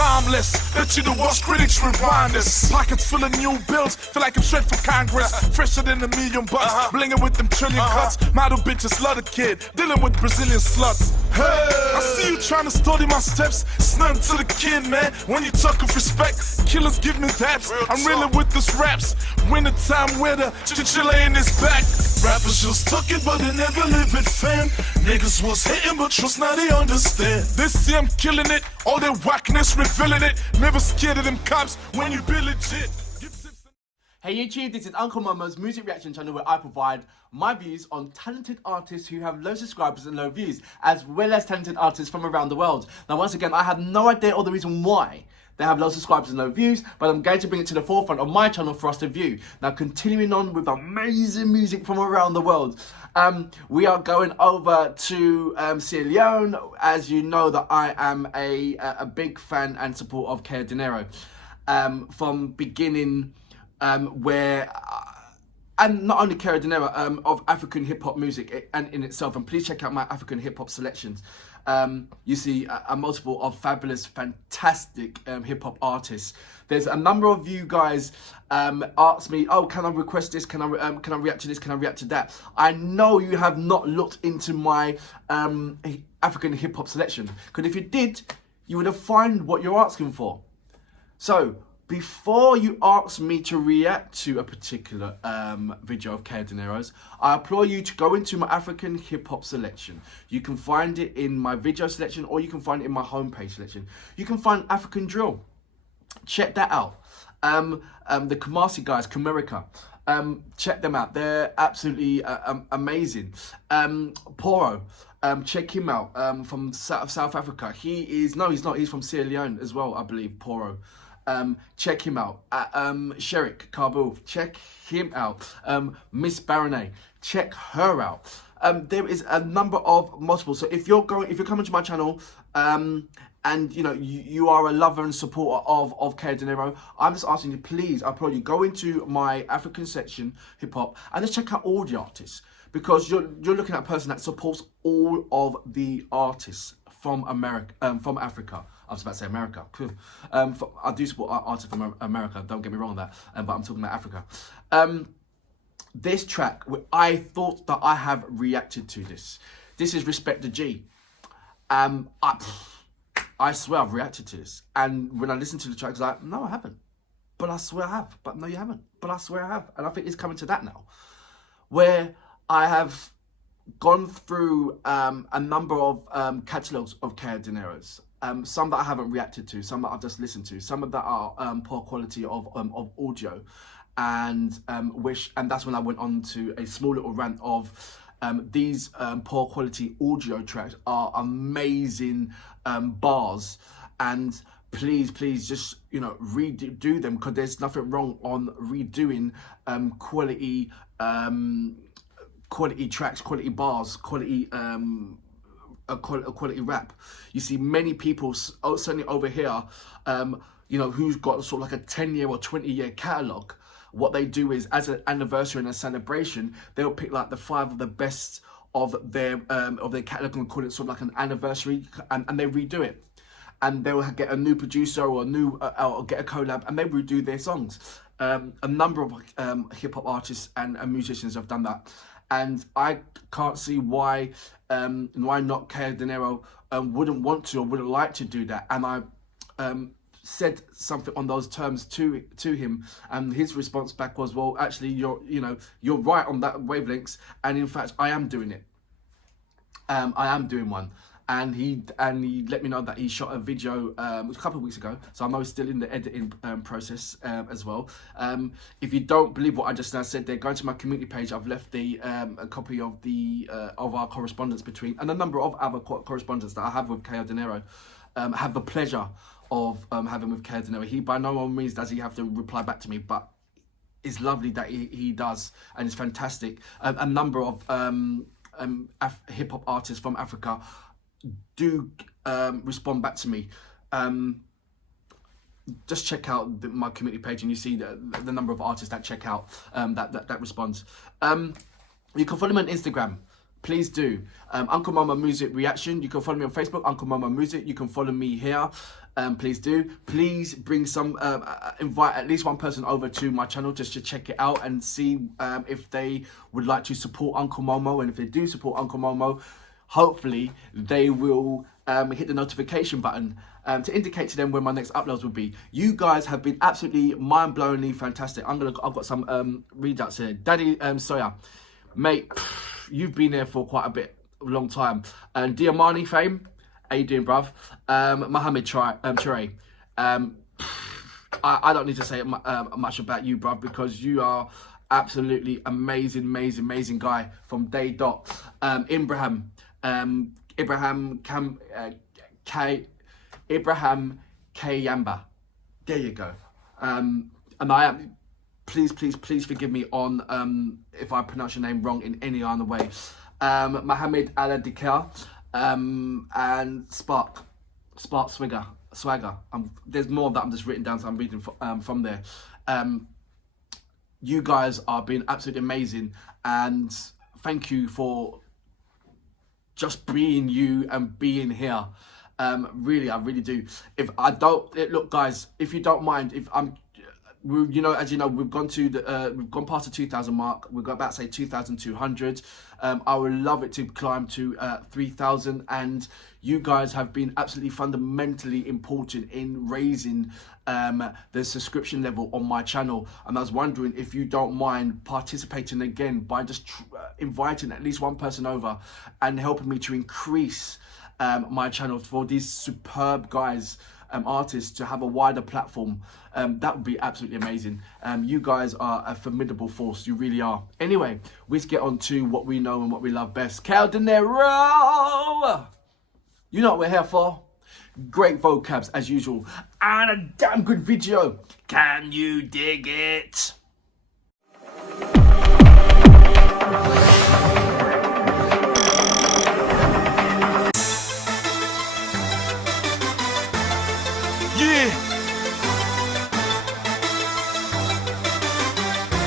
timeless. Let you the worst critics rewind us. Pockets full of new bills, feel like I'm straight from Congress. Fresher than $1 million bucks, blinging with them trillion cuts. Model bitches love the kid, dealing with Brazilian sluts. Hey, I see you trying to study my steps. It's nothing to the kid, man. When you talk of respect, killers give me daps. I'm reeling with this raps. Winter time weather, chinchilla in his back. Rappers just took it, but they never live it, fam. Niggas was hating, but trust now they understand. This year I'm killing it, all their whackness revealing it. Never scared of them cops when you be legit. Hey YouTube, this is Uncle Momo's music reaction channel where I provide my views on talented artists who have low subscribers and low views, as well as talented artists from around the world. Now once again, I have no idea or the reason why they have low subscribers and low views, but I'm going to bring it to the forefront of my channel for us to view. Now continuing on with amazing music from around the world, we are going over to Sierra Leone. As you know that I am a big fan and supporter of Care Dinero. From beginning where and not only Care Dinero, of African hip-hop music and in itself, and please check out my African hip-hop selections. You see a multiple of fabulous, fantastic hip-hop artists. There's a number of you guys asked me, oh, can I request this? Can I react to this? Can I react to that? I know you have not looked into my African hip-hop selection, because if you did, you would have found what you're asking for. So, before you ask me to react to a particular video of Care Dinero's, I implore you to go into my African hip-hop selection. You can find it in my video selection, or you can find it in my homepage selection. You can find African drill. Check that out. The Kumasi guys, Kumerica. Check them out. They're absolutely amazing. Poro. Check him out. From South Africa. He's not. He's from Sierra Leone as well, I believe. Poro. Check him out. Sherik Kabul, check him out. Miss Baronet, check her out. There is a number of multiple. So if you're coming to my channel, and you know you are a lover and supporter of Care Dinero, I'm just asking you, please, I implore you, go into my African section, hip hop, and just check out all the artists, because you're looking at a person that supports all of the artists from from Africa. I was about to say America. Cool. I do support artists from America. Don't get me wrong on that. But I'm talking about Africa. This track, I thought that I have reacted to this. This is Respect the G. I swear I've reacted to this. And when I listen to the track, I was like, no, I haven't. But I swear I have. But no, you haven't. But I swear I have. And I think it's coming to that now, where I have gone through a number of catalogues of Care Dinero's. Some that I haven't reacted to, some that I've just listened to, some of that are poor quality of audio, and that's when I went on to a small little rant of these poor quality audio tracks are amazing bars, and please just redo them, because there's nothing wrong on redoing quality tracks, quality bars, quality a quality rap. You see many people, certainly over here, who's got sort of like a 10-year or 20-year catalogue. What they do is, as an anniversary and a celebration, they'll pick like the 5 of the best of their catalogue and call it sort of like an anniversary, and they redo it. And they'll get a new producer or or get a collab, and they redo their songs. A number of hip hop artists and musicians have done that. And I can't see why not Care Dinero wouldn't want to or wouldn't like to do that. And I said something on those terms to him, and his response back was, well, actually, you're right on that wavelengths, and in fact, I am doing it. I am doing one. And he let me know that he shot a video a couple of weeks ago, so I know it's still in the editing process as well. If you don't believe what I just now said, go to my community page. I've left a copy of of our correspondence between, and a number of other correspondence that I have with Kao Denero. Have the pleasure of having with Care Dinero. He by no means does he have to reply back to me, but it's lovely that he does, and it's fantastic. A number of hip hop artists from Africa do respond back to me. Just check out my community page, and you see the number of artists that check out that responds. You can follow me on Instagram. Please do. Uncle Momo Music Reaction. You can follow me on Facebook, Uncle Momo Music. You can follow me here. please do. Please bring some, invite at least one person over to my channel just to check it out and see if they would like to support Uncle Momo. And if they do support Uncle Momo, hopefully they will hit the notification button to indicate to them when my next uploads will be. You guys have been absolutely mind-blowingly fantastic. I've got some readouts here. Daddy Sawyer, mate, you've been there for quite a long time. And Diamani fame, how you doing, bruv? Mohammed Chire, I don't need to say much about you, bruv, because you are absolutely amazing guy from day dot. Ibrahim Kayamba. There you go. And I am, please forgive me on if I pronounce your name wrong in any other way. Mohammed Aladikar, and Spark Swagger. There's more that I'm just written down, so I'm reading from there. You guys are being absolutely amazing, and thank you for just being you and being here. Really, I really do. Look, guys, if you don't mind, if I'm, you know, as you know, we've gone past the 2,000 mark. We've got about, say, 2,200. I would love it to climb to 3,000, and you guys have been absolutely fundamentally important in raising the subscription level on my channel. And I was wondering if you don't mind participating again by just inviting at least one person over and helping me to increase my channel for these superb guys, artists, to have a wider platform. That would be absolutely amazing. You guys are a formidable force, you really are. Anyway, let's get on to what we know and what we love best. Kao Denero! You know what we're here for. Great vocabs as usual, and a damn good video. Can you dig it?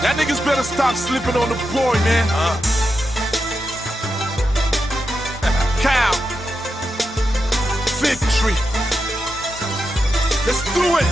That niggas better stop slipping on the boy, man. Cow. Victory. Let's do it.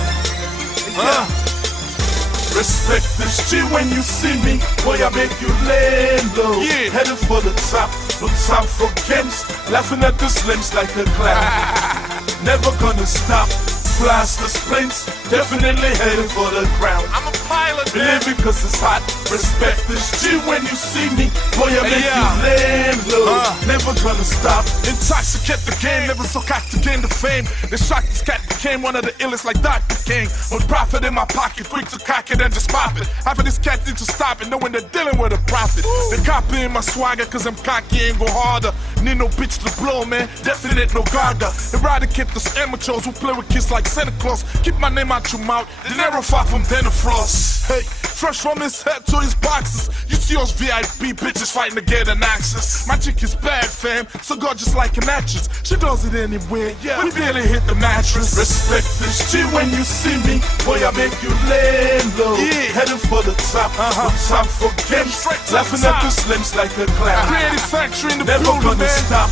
Respect this shit when you see me. Boy, I make you lay low. Yeah. Heading for the top. No time for games. Laughing at the slims like a clown. Never gonna stop. Flies the splints, definitely heading for the ground. I'm a pilot, believe it cause it's hot. Respect this G when you see me. Boy, I make you lay low. Never gonna stop. Intoxicate the game, never so cocked to gain the fame. The shock this cat became one of the illest like Dr. King. With profit in my pocket, quick to cock it and just pop it. Having this cat need to stop it, knowing they're dealing with a profit. They copying my swagger cause I'm cocky and go harder. Need no bitch to blow, man, definitely no gaga. Eradicate those amateurs who play with kids like Santa Claus. Keep my name out your mouth, Dinero far from Denifrost. Hey, fresh from his head to his boxes. You see those VIP bitches fighting to get an access. My chick is bad, fam, so gorgeous like an actress. She does it anywhere, yeah, we barely hit the mattress. Respect this shit when you see me. Boy, I make you lay low. Yeah, heading for the top. No time for games. Laughing at the slims like a clown. Creative factory in the never building, gonna stop.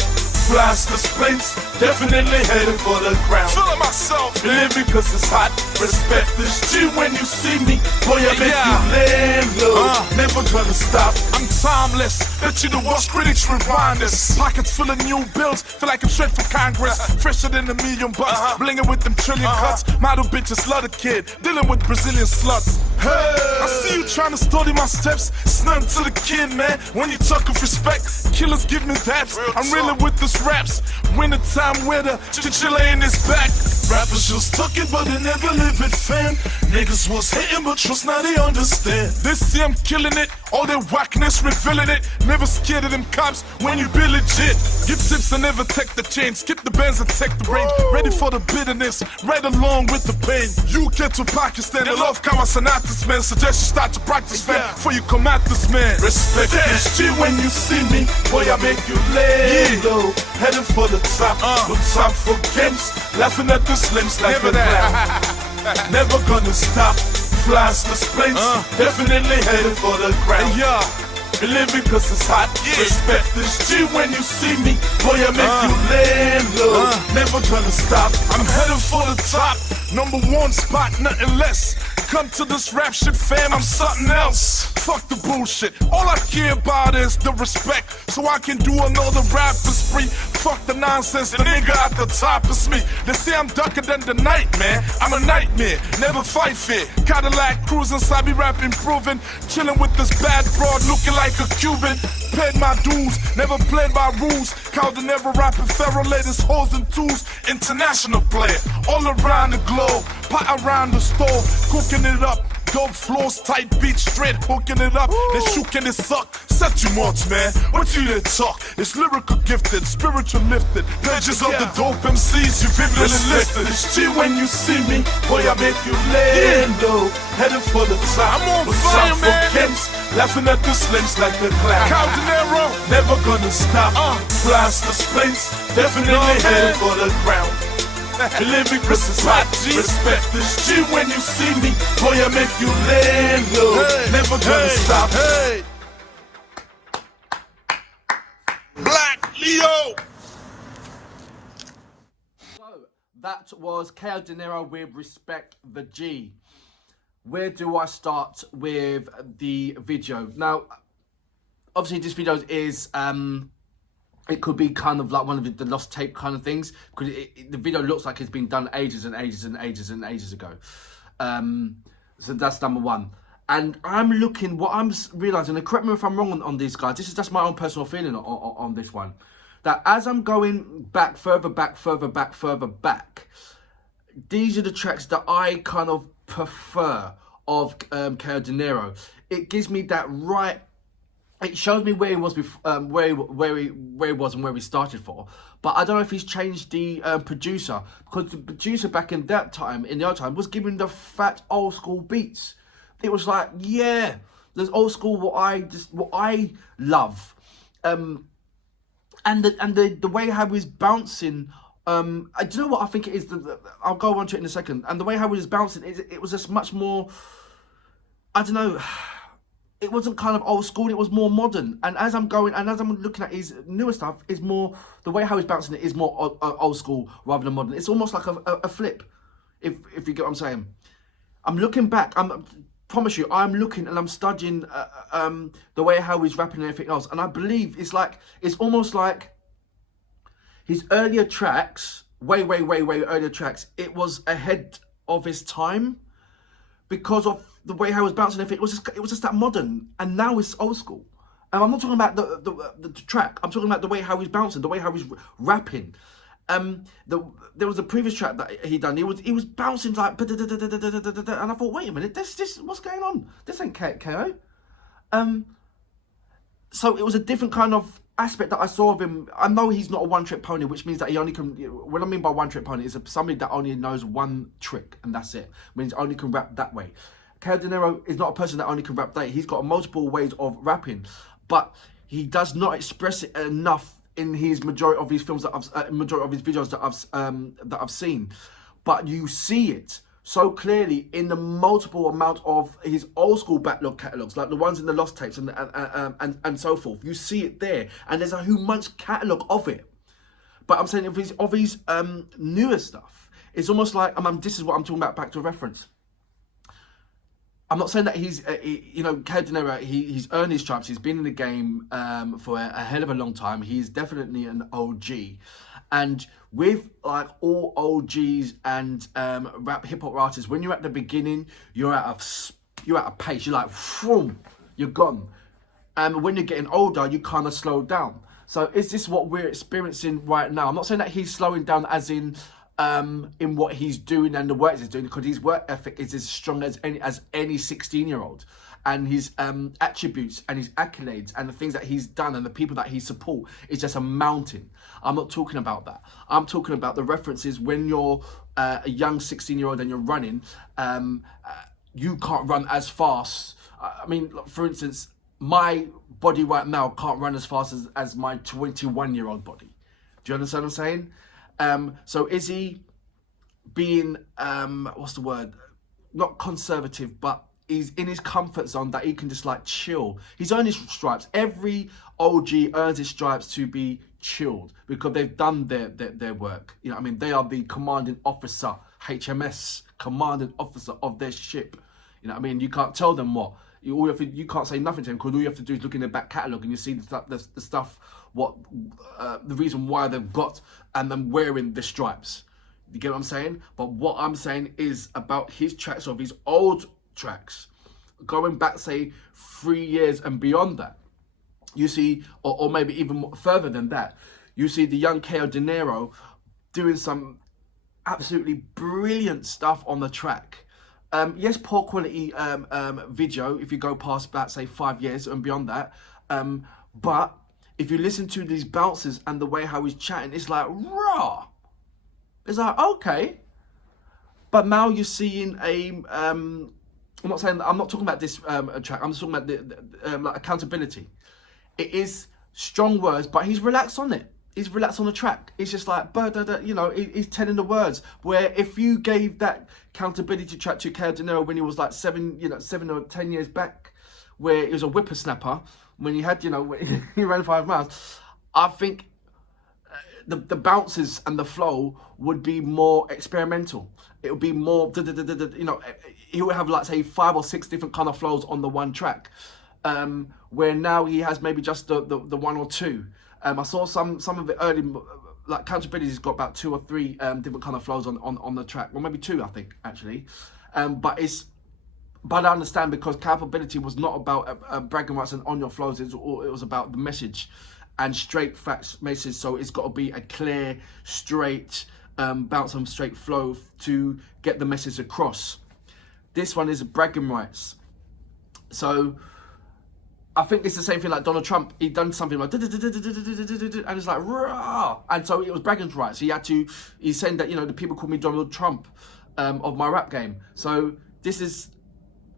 Flies the splints, definitely heading for the ground. Feeling myself, believe me cause it's hot. Respect this G when you see me. Boy, I make you lay low. Never gonna stop. I'm timeless. Bet you the worst critics rewind this. Pockets full of new bills, feel like I'm straight from Congress. Fresher than $1 million bucks, blinging with them trillion cuts. Model bitches love the kid, dealing with Brazilian sluts. Hey, I see you trying to study my steps. It's nothing to the kid, man. When you talk of respect, killers give me that. I'm really with this raps. Winter time weather, chinchilla in his back. Rappers just talking, but they never live it, fam. Niggas was hating, but trust now they understand. This year I'm killing it, all their whackness revealing it. Never scared of them cops when you be legit. Give tips and never take the chain. Skip the bands and take the brain. Ready for the bitterness, right along with the pain. You get to Pakistan, they love Kawasanatis, man. Suggest you start to practice, fam, before you come at this man. Respect this G when you see me. Boy, I make you lay low. Heading for the top, no time for games. Laughing at the slims like a clown. Never gonna stop. Flies the splints, definitely heading for the ground. Believe it cause it's hot. Respect this G when you see me. Boy, I make you land low. Never gonna stop. I'm headed for the top. #1 spot, nothing less. Come to this rap shit, fam, I'm something else. Fuck the bullshit. All I care about is the respect. So I can do another rapper spree. Fuck the nonsense, the nigga at the top is me. They say I'm darker than the night, man. I'm a nightmare, never fight fair. Cadillac cruising, Sabi rap improving. Chilling with this bad broad, looking like a Cuban. Paid my dues, never played by rules. Kao Denero rapping, Pharaoh latest hoes and tools. International player, all around the globe. Pot around the stove, cooking it up. Dope floors, tight beats, straight hooking it up. They shooking it suck. Set you much, man. What you there talk? It's lyrical gifted, spiritual lifted. Pages of the dope MCs, you vividly listed. It's G when you see me. Boy, I make you land low. Headed for the top. I'm on fire, man. Kents, laughing at the slims like the clown. Kao Denero, never gonna stop. Blast the splints, definitely headed for the ground. Living Chris is hot G. Respect this G when you see me. Boy, I make you land low. Never gonna stop. Hey. Black Leo. So that was Care Dinero with Respect the G. Where do I start with the video? Now, obviously this video is it could be kind of like one of the lost tape kind of things, because the video looks like it's been done ages and ages and ages and ages ago. So that's #1. And I'm looking, what I'm realising, and correct me if I'm wrong on these guys, this is just my own personal feeling on this one, that as I'm going back, further back, these are the tracks that I kind of prefer of Care Dinero. It gives me that right. It shows me where he was before, where he was and where he started for. But I don't know if he's changed the producer, because the producer back in that time, in the old time, was giving the fat old school beats. It was like, yeah, there's old school what I love, and the way how he's bouncing. Do you know what I think it is? I'll go on to it in a second. And the way how he was bouncing, it was just much more. I don't know. It wasn't kind of old school, it was more modern. And as I'm going, and as I'm looking at his newer stuff, is more, the way how he's bouncing it is more old school rather than modern. It's almost like a flip, if you get what I'm saying. I'm looking back, promise you, I'm looking and I'm studying the way how he's rapping and everything else. And I believe it's almost like his earlier tracks, way earlier tracks, it was ahead of his time because of the way how he was bouncing. It was just that modern, and now it's old school. And I'm not talking about the track. I'm talking about the way how he's bouncing, the way how he's rapping. There was a previous track that he done. He was bouncing like, and I thought, wait a minute, this what's going on? This ain't KO. So it was a different kind of aspect that I saw of him. I know he's not a one-trick pony, which means that he only can, what I mean by one-trick pony is somebody that only knows one trick, and that's it. Means only can rap that way. Care Dinero is not a person that only can rap that. He's got multiple ways of rapping, but he does not express it enough in his majority of his films that majority of his videos that I've seen. But you see it so clearly in the multiple amount of his old school backlog catalogs, like the ones in the lost tapes and so forth. You see it there, and there's a humongous catalogue of it. But I'm saying of his newer stuff, it's almost like this is what I'm talking about. Back to reference. I'm not saying that he's, Care Dinero, he's earned his stripes. He's been in the game for a hell of a long time. He's definitely an OG. And with like all OGs and rap hip hop artists, when you're at the beginning, you're at a pace. You're like, vroom, you're gone. And when you're getting older, you kind of slow down. So is this what we're experiencing right now? I'm not saying that he's slowing down as in what he's doing and the work he's doing, because his work ethic is as strong as any 16-year-old, and his attributes and his accolades and the things that he's done and the people that he support is just a mountain. I'm not talking about that. I'm talking about the references when you're a young 16-year-old and you're running. You can't run as fast. I mean, for instance, my body right now can't run as fast as my 21-year-old body. Do you understand what I'm saying? So is he being, what's the word? Not conservative, but he's in his comfort zone, that he can just like chill. He's earned his stripes. Every OG earns his stripes to be chilled because they've done their work. You know what I mean? They are the commanding officer, HMS, commanding officer of their ship. You know what I mean? You can't tell them what. You can't say nothing to them because all you have to do is look in their back catalogue and you see the stuff, the reason why they've got and them wearing the stripes. You get what I'm saying? But what I'm saying is about his tracks, of his old tracks, going back, say, 3 years and beyond that. You see, or maybe even more, further than that, you see the young Kao Denero doing some absolutely brilliant stuff on the track. Yes, poor quality video if you go past about, say, 5 years and beyond that. But if you listen to these bounces and the way how he's chatting, it's like, raw. It's like, okay. But now you're seeing I'm not talking about this track. I'm just talking about the like accountability. It is strong words, but he's relaxed on it. He's relaxed on the track. It's just like, you know, he's telling the words. Where if you gave that accountability track to Care Dinero when he was like 7 or 10 years back, where he was a whippersnapper, when he had, you know, when he ran 5 miles, I think the bounces and the flow would be more experimental. It would be more, you know, he would have like, say, 5 or 6 different kind of flows on the one track. Where now he has maybe just the 1 or 2. I saw some of it early, like Accountability's got about 2 or 3 different kind of flows on the track, or maybe 2, I think, actually. But I understand, because Capability was not about bragging rights and on your flows. It was about the message and straight facts message. So it's got to be a clear, straight bounce on straight flow to get the message across. This one is bragging rights. So I think it's the same thing like Donald Trump. He done something like and it's like rah, and so it was bragging rights. He's saying that, you know, the people call me Donald Trump of my rap game. So this is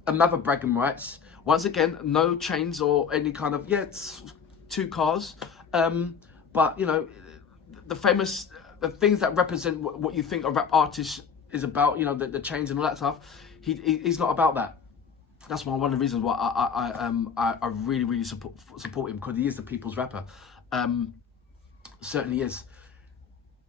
another bragging rights. Once again, no chains or any kind of, it's 2 cars, but you know, the things that represent what you think a rap artist is about, you know, the chains and all that stuff. He's not about that. That's one of the reasons why I really, really support him, because he is the people's rapper. Certainly is.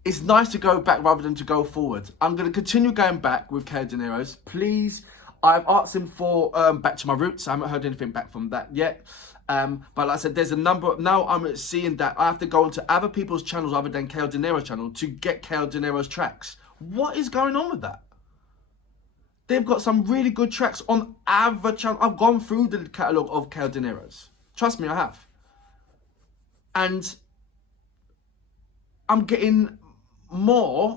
It's nice to go back rather than to go forward. I'm going to continue going back with Care Dinero's. Please, I've asked him for Back to My Roots. I haven't heard anything back from that yet. But like I said, there's a number. Now I'm seeing that I have to go into other people's channels other than Kao Denero's channel to get Kao Denero's tracks. What is going on with that? They've got some really good tracks on other channels. I've gone through the catalogue of Care Dinero's. Trust me, I have. And I'm getting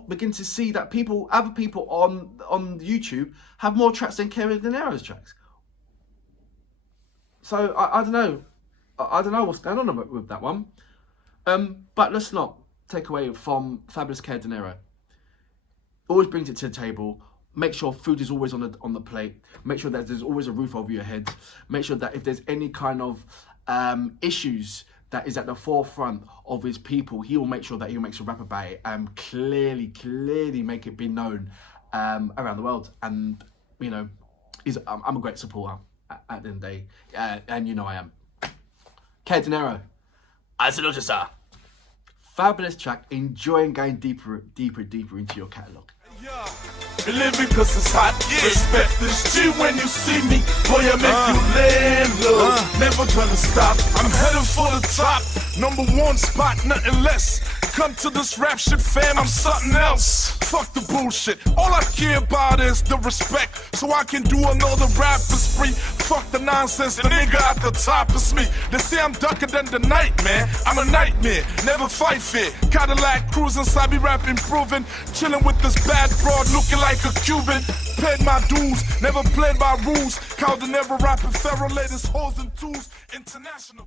begin to see that other people on YouTube have more tracks than Care Dinero's tracks. So I don't know. I don't know what's going on with that one. But let's not take away from fabulous Care Dinero. Always brings it to the table. Make sure food is always on the plate. Make sure that there's always a roof over your head. Make sure that if there's any kind of issues that is at the forefront of his people, he will make sure that he makes a rap about it and clearly make it be known around the world. And, you know, I'm a great supporter at the end of the day. And you know I am. Care Dinero, I salute you, sir. Fabulous track. Enjoying going deeper into your catalogue. Yeah. Living cause it's hot, respect this G when you see me. Boy, I make you land, love. Never gonna stop. I'm headed for the top. #1 spot, nothing less. Come to this rap shit, fam, I'm something else. Fuck the bullshit. All I care about is the respect, so I can do another rap for spree. Fuck the nonsense, the nigga at the top is me. They say I'm darker than the night, man. I'm a nightmare, never fight fair. Cadillac cruising, Sabi rap improving. Chilling with this bad broad, looking like a Cuban. Paid my dues, never played by rules. Kao Denero rapping, Pharaoh latest hoes and tools. International.